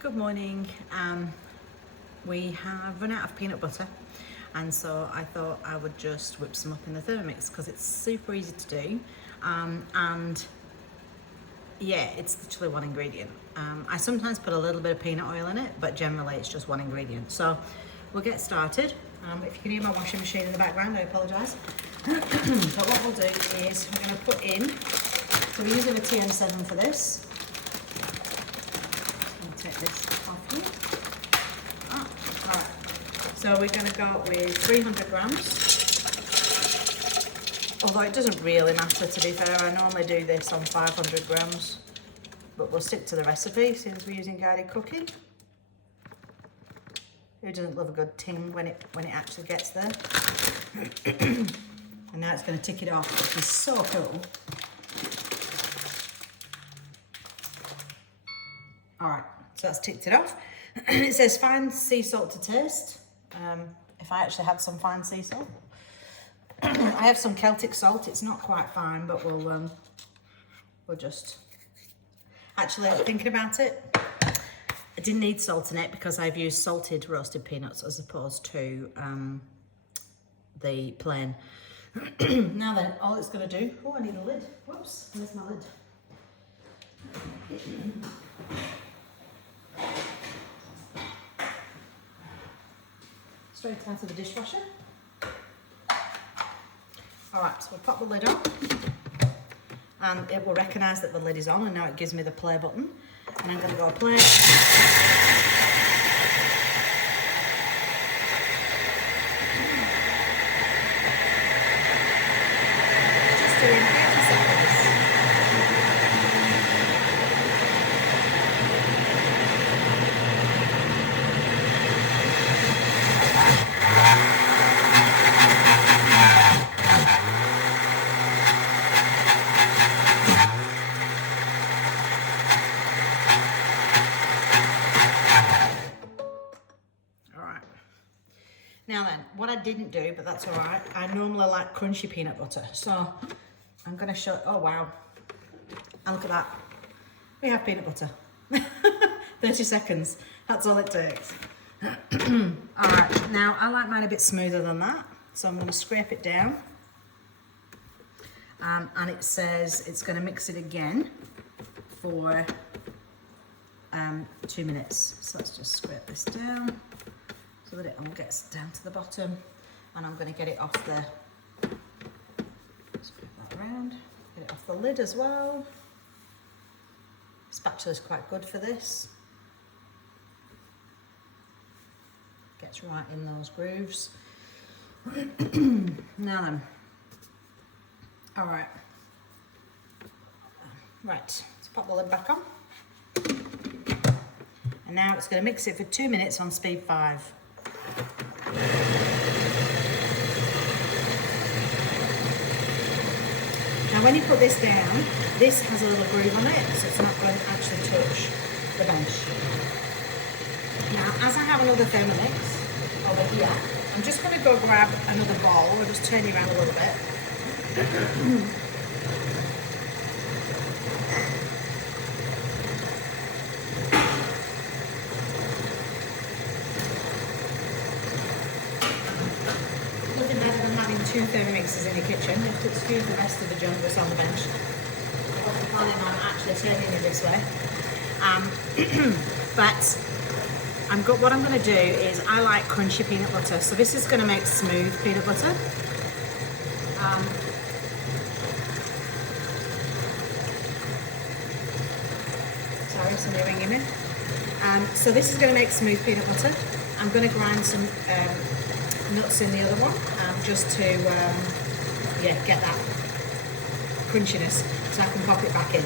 Good morning. We have run out of peanut butter, and so I thought I would just whip some up in the Thermomix because it's super easy to do, and yeah, it's literally one ingredient. I sometimes put a little bit of peanut oil in it, but generally it's just one ingredient. So we'll get started. If you can hear my washing machine in the background, I apologise. But what we'll do is we're going to put in, so we're using a TM7 for this. Take this off here. Alright, so we're going to go with 300 grams. Although it doesn't really matter, to be fair. I normally do this on 500 grams, but we'll stick to the recipe since we're using guided cooking. Who doesn't love a good ting when it actually gets there? And now it's going to tick it off, which is so cool. Alright, so that's ticked it off. It says fine sea salt to taste. If I actually had some fine sea salt. I have some Celtic salt. It's not quite fine, but we'll just... Actually, thinking about it, I didn't need salt in it because I've used salted roasted peanuts as opposed to the plain. Now then, all it's going to do... Oh, I need a lid. Whoops, where's my lid? Straight out of the dishwasher. Alright, so we'll pop the lid on and it will recognise that the lid is on, and now it gives me the play button, and I'm going to go play. Just doing 30 seconds. Now then, what I didn't do, but that's all right, I normally like crunchy peanut butter. So I'm going to show, oh wow, and look at that. We have peanut butter. 30 seconds, that's all it takes. All right, now I like mine a bit smoother than that. So I'm going to scrape it down. And it says it's going to mix it again for 2 minutes. So let's just scrape this down, so that it all gets down to the bottom, and I'm going to get it off the, scrape that around, get it off the lid as well. Spatula is quite good for this. Gets right in those grooves. Now then, all right. Right, let's pop the lid back on. And now it's going to mix it for 2 minutes on speed 5. Now when you put this down, this has a little groove on it, so it's not going to actually touch the bench. Now, as I have another Thermomix over here, I'm just going to go grab another bowl. I'll just turn you around a little bit. Two Thermomixes in the kitchen. You have to excuse the rest of the junk that's on the bench. I'm planning on actually turning it this way. But what I'm going to do is I like crunchy peanut butter, so this is going to make smooth peanut butter. Sorry, somebody ringing me. So this is going to make smooth peanut butter. I'm going to grind some nuts in the other one, just to get that crunchiness, so I can pop it back in.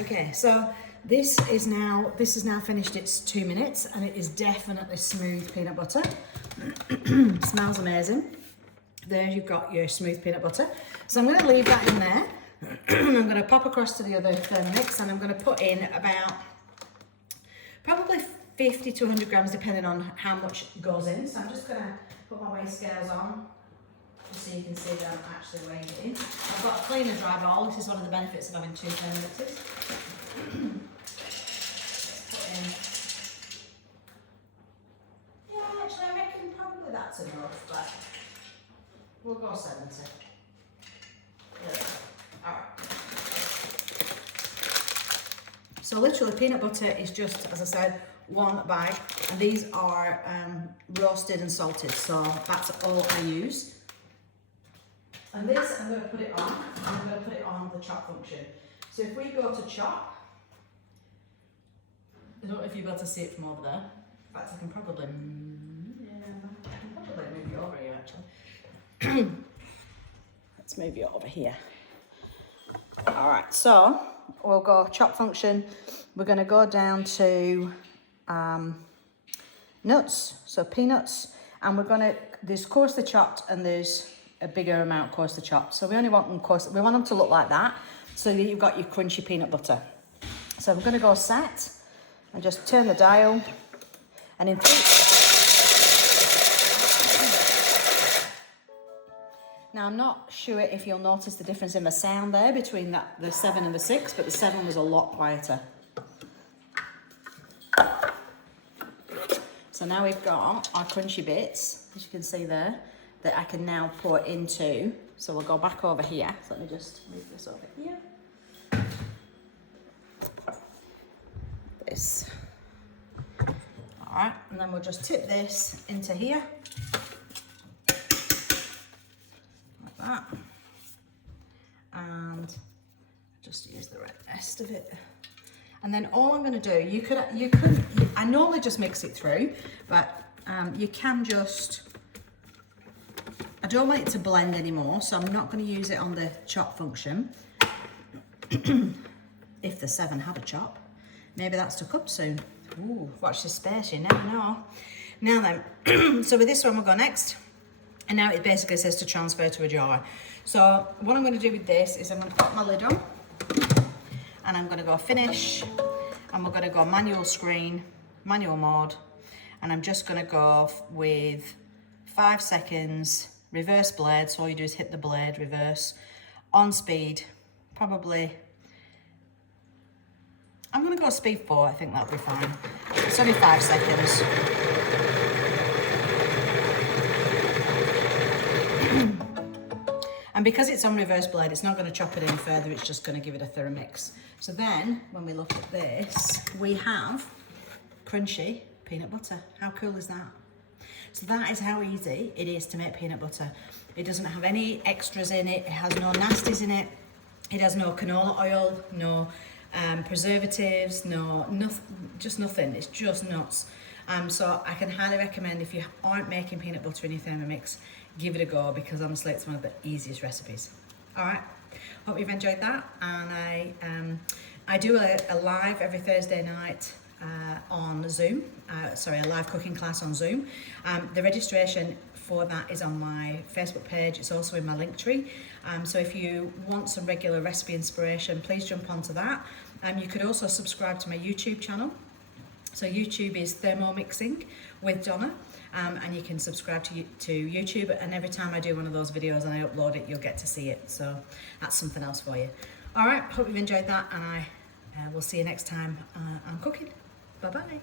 Okay, so this is now finished its 2 minutes, and it is definitely smooth peanut butter. Smells amazing. There you've got your smooth peanut butter. So I'm going to leave that in there. I'm going to pop across to the other Thermomix, and I'm going to put in about probably 50 to 100 grams depending on how much goes in. So I'm just going to put my weigh scales on just so you can see that I'm actually weighing it in. I've got a clean and dry bowl. This is one of the benefits of having two thermometers. Yeah, actually I reckon probably that's enough, but we'll go 70. Alright. So literally peanut butter is just, as I said, one bag, and these are roasted and salted, so that's all I use. And this, I'm going to put it on, and I'm going to put it on the chop function. So if we go to chop, I don't know if you'll be able to see it from over there. In fact, I can probably move you over here actually. Let's move you over here. All right, so we'll go chop function. We're going to go down to nuts, so peanuts, and we're going to, there's coarsely chopped and there's a bigger amount coarsely chopped. So we only want them coarse, we want them to look like that, so that you've got your crunchy peanut butter. So I'm going to go set and just turn the dial, and in 3. Now I'm not sure if you'll notice the difference in the sound there between that, the 7 and the 6, but the 7 was a lot quieter. So now we've got our crunchy bits, as you can see there, that I can now put into. So we'll go back over here. So let me just move this over here. This. All right, and then we'll just tip this into here. Like that. And just use the rest of it. And then all I'm going to do, you could, I normally just mix it through, but you can just, I don't want it to blend anymore, so I'm not going to use it on the chop function. If the 7 had a chop, maybe that's to come soon. Ooh, watch this space, you never know. Now then, so with this one we'll go next, and now it basically says to transfer to a jar. So what I'm going to do with this is I'm going to put my lid on, and I'm going to go finish, and we're going to go manual screen, manual mode, and I'm just going to go with 5 seconds, reverse blade, so all you do is hit the blade, reverse, on speed, probably, I'm going to go speed 4, I think that'll be fine. It's only 5 seconds. And because it's on reverse blade, it's not going to chop it any further, it's just going to give it a thorough mix. So then, when we look at this, we have crunchy peanut butter. How cool is that? So that is how easy it is to make peanut butter. It doesn't have any extras in it, it has no nasties in it, it has no canola oil, no preservatives, just nothing, it's just nuts. So I can highly recommend, if you aren't making peanut butter in your Thermomix, give it a go, because honestly it's one of the easiest recipes. All right, hope you've enjoyed that, and I do a live every Thursday night on Zoom, a live cooking class on Zoom. The registration for that is on my Facebook page, it's also in my link tree. So if you want some regular recipe inspiration, please jump onto that. You could also subscribe to my YouTube channel. So YouTube is Thermomixing with Donna. And you can subscribe to YouTube, and every time I do one of those videos and I upload it, you'll get to see it. So that's something else for you. All right, hope you've enjoyed that, and I will see you next time I'm cooking. Bye-bye.